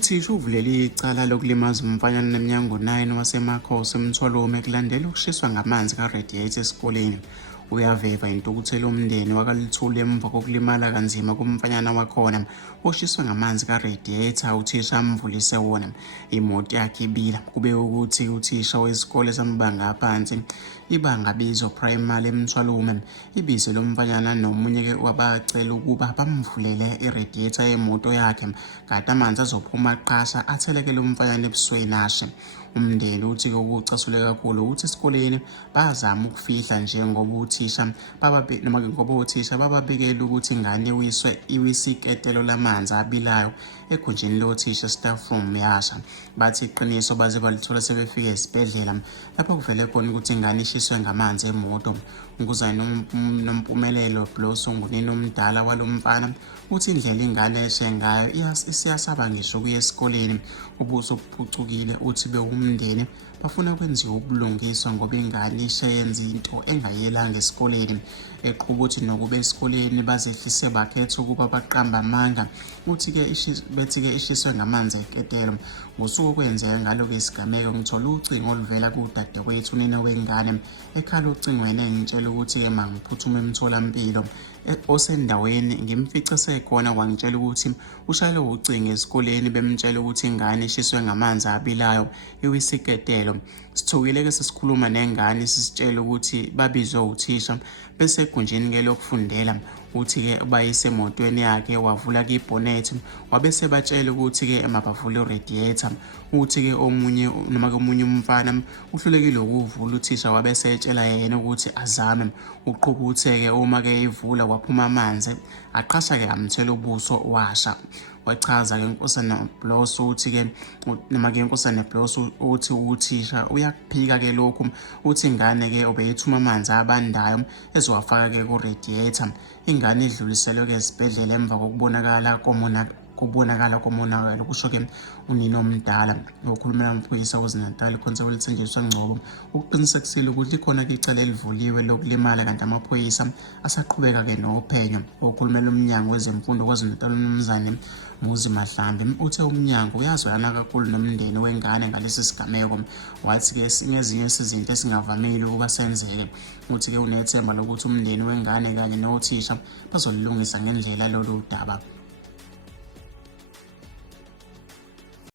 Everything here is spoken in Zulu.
Uthisha uvulele icala lokulimaza umfanyana oneminyaka ngo-9 waseMakhosi eMthwalume kulandela ukushiswa ngamanzi ka-radiator esikoleni. Uyaveva intukuthelo umndeni wakaLithuli emva kokulimala kanzima kumfanyana wakhona oshiswe ngamanzi ka-radiator uthisha amvulise wona. Imoto yakhe ibila. Kube ukuthi uthisha wesikole samabanga aphansi ibanga bizwa primary eMthwalume ibize lomfanyana nomunye wabacela ukuba bamvulele i-radiator yemoto yakhe kanti amanzi azophuma aqasha athelekele umfanyana ebusweni ashe. Umndeni uthi ukucasule kakhulu ukuthi esikoleni bazama ukufihla njengoba uthisha bababikela ukuthi ingane iwisiketelo lamanzi abilayo egunjini lothisha staff room yasha. Bathi iqiniso baze balithola sebefika esibhedlela lapho kuvele khona ukuthi ingane ishiswe ngamanzi emoto. Nguzane nompumelelo Bloso ngunini omdala walomfana uthi indlela ingane eshe ngayo isiyasaba ngisho ukuya esikoleni. Ubuso obuphucukile uthi umndeni bafuna ukwenziwa ubulungiswa ngoba ingane ishe yenza into engayelanga esikoleni. Eqhuba ukuthi nokuba esikoleni bazehlise bakhetha ukuba baqamba amanga uthi-ke bethi-ke ishiswe ngamanzi eketelo. Ngosuku okwenzeka ngalo-ke isigameko ngithola ucingo oluvela kudadewethu unina wengane ekhala ocingweni engitshela ukuthi-ke mangiphuthume emtholampilo osendaweni ngimfice sekhona wangitshela ukuthi ushayele ucingo esikoleni bemtshela ukuthi ingane ishiswe ngamanzi abilayo iwisiketelo. Sithukile-ke sesikhuluma nengane sisitshela ukuthi babizwe uthisha bese egunjini-ke lokufundela uthi-ke bayise emotweni yakhe wavula ibhonethi wabese batshela ukuthi-ke mabavule iradiator. Uthi-ke omunye umfana uhlulekile ukuvula uthisha wabese etshela yena ukuthi azame. Uqubuthe-ke uma-ke ivula kwaphuma amanzi aqasha-ke amthela ubuso washa. Wachaza-ke unkosana Bloso uthi-ke noma-ke unkosana Bloso uthi uthisha uyakuphika-ke lokhu uthi ingane-ke ubeyithuma amanzi abandayo ezowafaka-ke ku-radiator. Ingane idluliselwe-ke esibhedlela emva kokubonakala komonakalo kusho-ke unina omdala okhulumela amaphoyisa KwaZulu-Natal Constable Thenjiswa Ngcobo uqinisekisile ukuthi likhona-ke icala elivuliwe lokulimala kanti amaphoyisa asaqhubeka-ke nophenyo. Okhulumela umnyango wezemfundo KwaZulu-Natal uMnumzane Muzi Mahlambi uthe umnyango uyazwana kakhulu nomndeni wengane ngalesi sigameko. Wathi-ke ezinye izinto esingavamile ukuba senzeke uthi-ke unethemba lokuthi umndeni wengane kanye nothisha bazolilungisa ngendlela lolu daba.